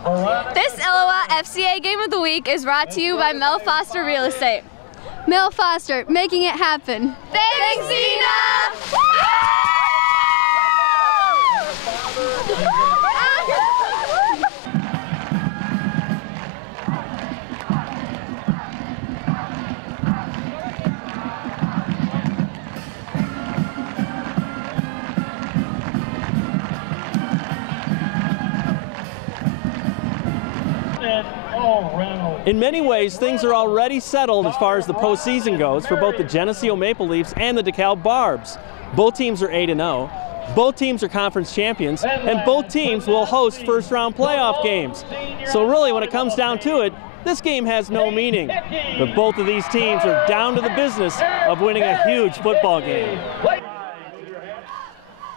This ILLOWA FCA Game of the Week is brought to you by Mel Foster Real Estate. Mel Foster, making it happen. Thanks, Zena! In many ways, things are already settled as far as the postseason goes for both the Geneseo Maple Leafs and the DeKalb Barbs. Both teams are 8-0. Both teams are conference champions, and both teams will host first-round playoff games. So really, when it comes down to it, this game has no meaning. But both of these teams are down to the business of winning a huge football game.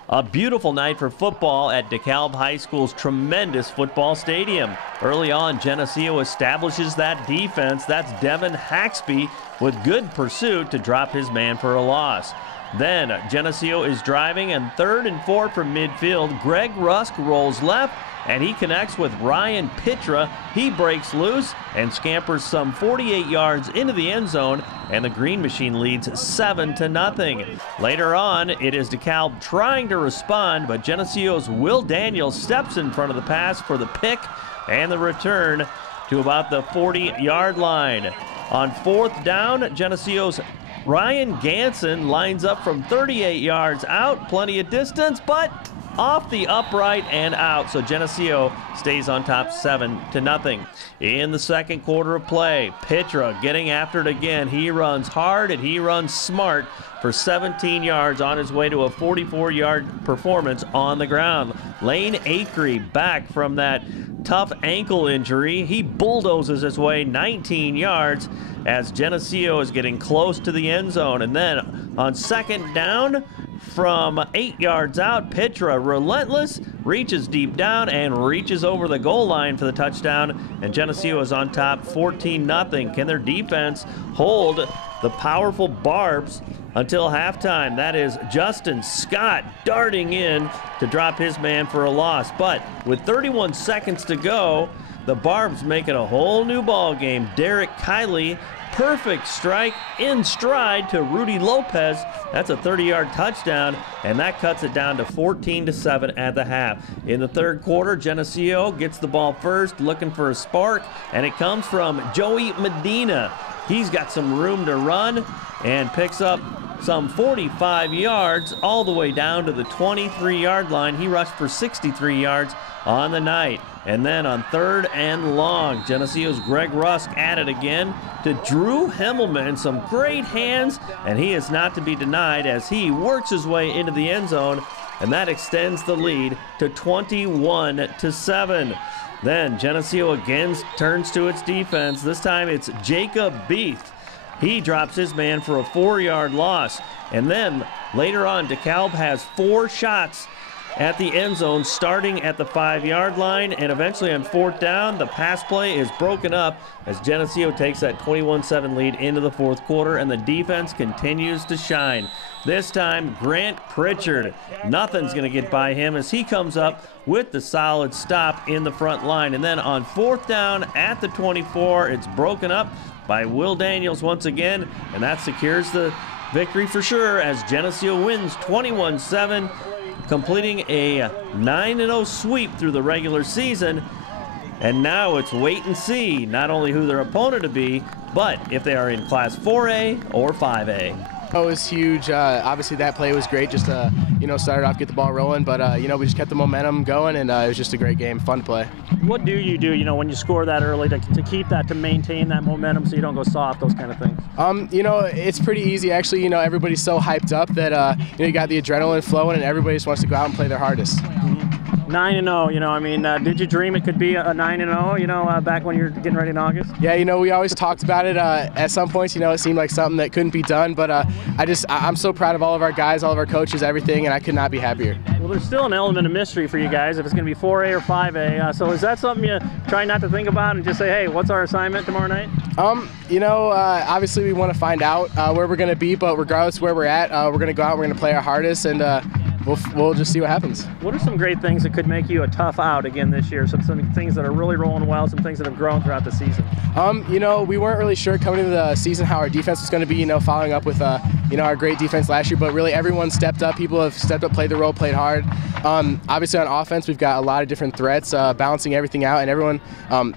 A beautiful night for football at DeKalb High School's tremendous football stadium. Early on, Geneseo establishes that defense. That's Devin Haxby with good pursuit to drop his man for a loss. Then Geneseo is driving, and 3rd and 4 from midfield. Greg Rusk rolls left, and he connects with Ryan Pitra. He breaks loose and scampers some 48 yards into the end zone, and the Green Machine leads 7-0. Later on, it is DeKalb trying to respond, but Geneseo's Will Daniels steps in front of the pass for the pick and the return to about the 40-yard line. On 4th down, Geneseo's Ryan Ganson lines up from 38 yards out, plenty of distance, but off the upright and out, so Geneseo stays on top 7-0. In the second quarter of play, Pitra getting after it again. He runs hard and he runs smart for 17 yards on his way to a 44-yard performance on the ground. Lane Acree back from that tough ankle injury. He bulldozes his way 19 yards as Geneseo is getting close to the end zone. And then on 2nd down, from 8 yards out, Pitra, relentless, reaches deep down and reaches over the goal line for the touchdown, and Geneseo is on top 14-0. Can their defense hold the powerful Barbs until halftime? That is Justin Scott darting in to drop his man for a loss. But with 31 seconds to go, the Barbs make it a whole new ball game. Derek Kiley, perfect strike in stride to Rudy Lopez. That's a 30-yard touchdown, and that cuts it down to 14-7 at the half. In the third quarter, Geneseo gets the ball first, looking for a spark, and it comes from Joey Medina. He's got some room to run and picks up some 45 yards all the way down to the 23-yard line. He rushed for 63 yards on the night. And then on 3rd and long, Geneseo's Greg Rusk at it again to Drew Himmelman. Some great hands, and he is not to be denied as he works his way into the end zone, and that extends the lead to 21-7. Then Geneseo again turns to its defense. This time it's Jacob Beath. He drops his man for a 4-yard loss. And then later on, DeKalb has 4 shots at the end zone, starting at the 5-yard line, and eventually on 4th down, the pass play is broken up as Geneseo takes that 21-7 lead into the 4th quarter, and the defense continues to shine. This time, Grant Pritchard, nothing's going to get by him as he comes up with the solid stop in the front line. And then on 4th down at the 24, it's broken up by Will Daniels once again, and that secures the victory for sure as Geneseo wins 21-7. Completing a 9-0 sweep through the regular season. And now it's wait and see not only who their opponent to be, but if they are in Class 4A or 5A. It was huge. Obviously that play was great, just to, started off, get the ball rolling, but we just kept the momentum going, and it was just a great game, fun to play. What do you do, when you score that early to keep that, to maintain that momentum so you don't go soft, those kind of things? It's pretty easy. Actually, everybody's so hyped up that, you got the adrenaline flowing and everybody just wants to go out and play their hardest. 9-0, did you dream it could be a 9-0, back when you're getting ready in August? Yeah, we always talked about it. At some points, it seemed like something that couldn't be done, but I'm so proud of all of our guys, all of our coaches, everything, and I could not be happier. Well, there's still an element of mystery for you guys if it's going to be 4A or 5A. So is that something you try not to think about and just say, hey, what's our assignment tomorrow night? Obviously we want to find out where we're going to be, but regardless of where we're at, we're going to go out, we're going to play our hardest, and we'll just see what happens. What are some great things that could make you a tough out again this year? Some things that are really rolling well, some things that have grown throughout the season. You know, we weren't really sure coming into the season how our defense was going to be, you know, following up with, you know, our great defense last year, but really everyone stepped up. People have stepped up, played their role, played hard. Obviously on offense, we've got a lot of different threats, balancing everything out, and everyone,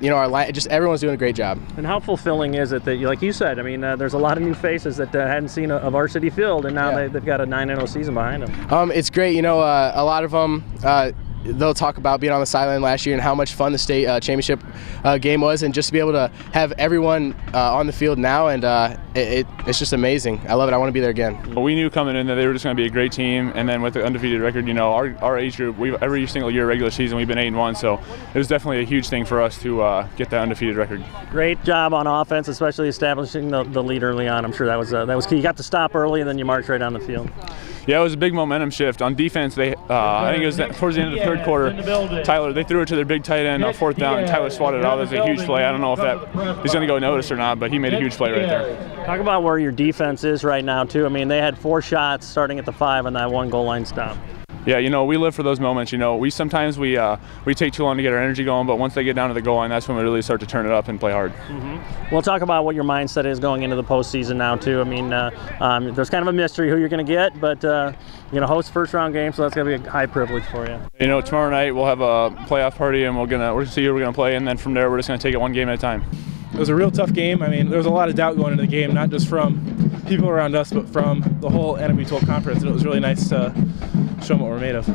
you know, everyone's doing a great job. And how fulfilling is it that, like you said, I mean, there's a lot of new faces that hadn't seen a varsity field, and now they've got a 9-0 season behind them. It's great, you know, a lot of them, they'll talk about being on the sideline last year and how much fun the state championship game was, and just to be able to have everyone on the field now, and it's just amazing. I love it. I want to be there again. Well, we knew coming in that they were just going to be a great team, and then with the undefeated record, you know, our age group, every single year regular season we've been 8-1, so it was definitely a huge thing for us to get that undefeated record. Great job on offense, especially establishing the lead early on. I'm sure that was key. You got to stop early, and then you marched right down the field. Yeah, it was a big momentum shift. On defense, they I think it was towards the end of the third quarter, Tyler, they threw it to their big tight end on fourth down, and Tyler swatted it out. That was a huge play. I don't know if that he's going to go noticed or not, but he made a huge play right there. Talk about where your defense is right now, too. I mean, they had 4 shots starting at the 5 on that one goal line stop. Yeah, you know, we live for those moments. You know, we sometimes we take too long to get our energy going, but once they get down to the goal line, that's when we really start to turn it up and play hard. We'll talk about what your mindset is going into the postseason now, too. I mean, there's kind of a mystery who you're going to get, but you know, host first-round game, so that's going to be a high privilege for you. You know, tomorrow night we'll have a playoff party, and we're gonna see who we're going to play, and then from there we're just going to take it one game at a time. It was a real tough game. I mean, there was a lot of doubt going into the game, not just from people around us, but from the whole NW12 conference, and it was really nice to show them what we're made of.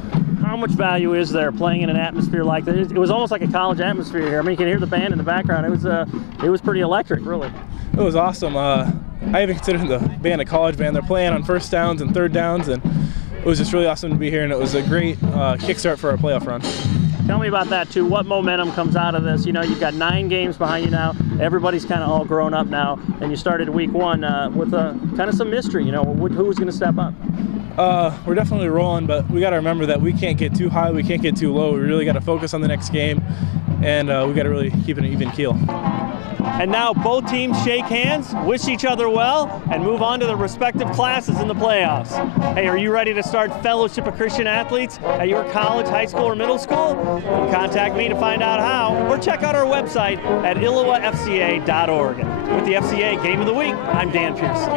How much value is there playing in an atmosphere like that? It was almost like a college atmosphere here. I mean, you can hear the band in the background. It was pretty electric, really. It was awesome. I even considered the band a college band. They're playing on first downs and third downs, and it was just really awesome to be here, and it was a great kickstart for our playoff run. Tell me about that, too. What momentum comes out of this? You know, you've got 9 games behind you now. Everybody's kind of all grown up now, and you started week 1 with kind of some mystery. You know, who's going to step up? We're definitely rolling, but we got to remember that we can't get too high, we can't get too low. We really got to focus on the next game, and we got to really keep an even keel. And now both teams shake hands, wish each other well, and move on to their respective classes in the playoffs. Hey, are you ready to start Fellowship of Christian Athletes at your college, high school, or middle school? Contact me to find out how, or check out our website at ILLOWAFCA.org. With the FCA Game of the Week, I'm Dan Pierce.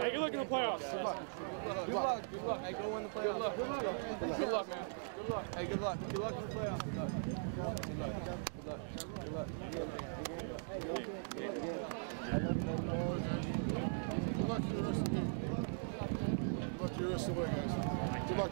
Hey, good luck in the playoffs. Good luck. Good luck. Hey, go win the playoffs. Good luck. Good luck, man. Good luck. Hey, good luck. Good luck in the playoffs. Good luck. Good luck. Good luck. Good luck. Good luck to the rest of the game. Good luck to the rest of the way, guys. Good luck.